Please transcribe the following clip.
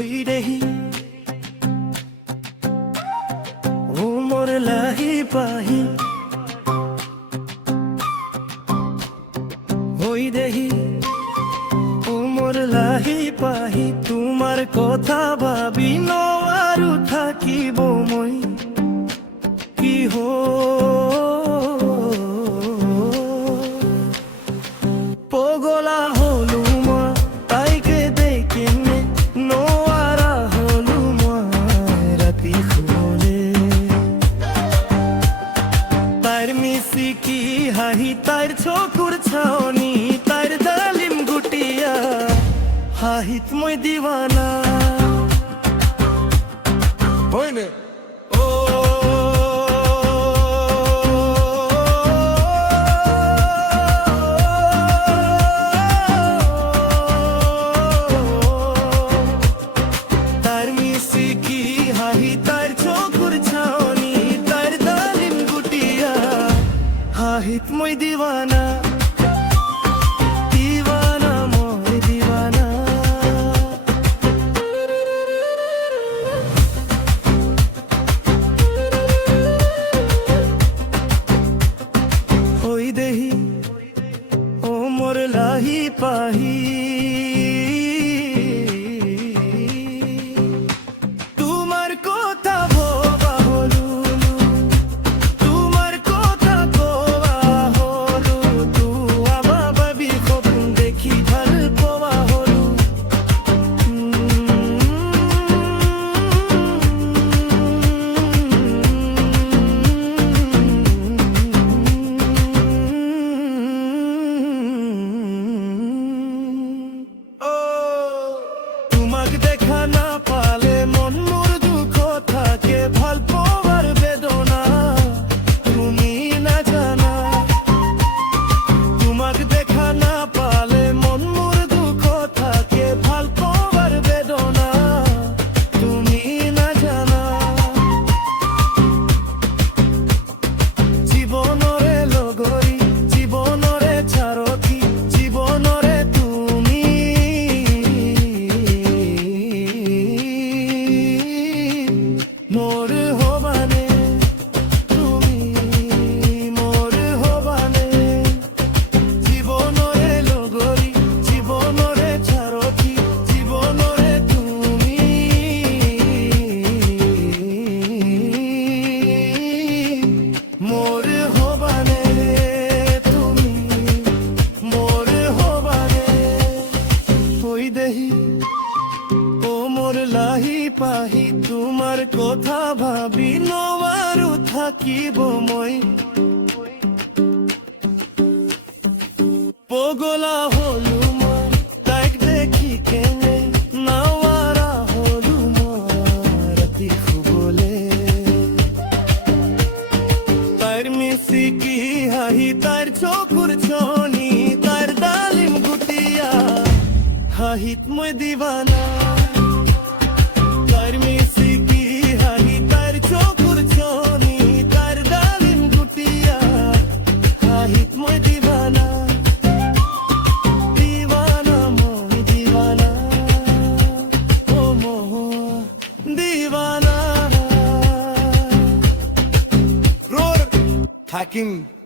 হই দেহি ও মোর লাহি পাহি হই দেহি ও মোর লাহি পাহি তোমার কথা ভাবি নয়াৰু থাকিব মই কি পগলা হলু মই তাইকে দেখে নয়াৰা হলু মই ৰাতি শুলে তাইৰ মিচিকি হাঁহি তাইৰ চকুৰ চাৱনি তাইৰ ডালিম গুটিয়া হাঁহিত মই দিৱানা হয়নে हित मैं दीवाना दीवाना मोर दीवाना होई देही ओ मोर लाही पाही পাহি তোমাৰ কথা ভাবি নয়াৰু থাকিব মই পগলা হলু মই তাইক দেখি কেনে নয়াৰা হলু মই ৰাতি শুবলে তাইৰ মিচিকি হাঁহি তাইৰ চকুৰ চনি তাইৰ ডালিম গুটিয়া হাঁহিত মই দিৱানা Hacking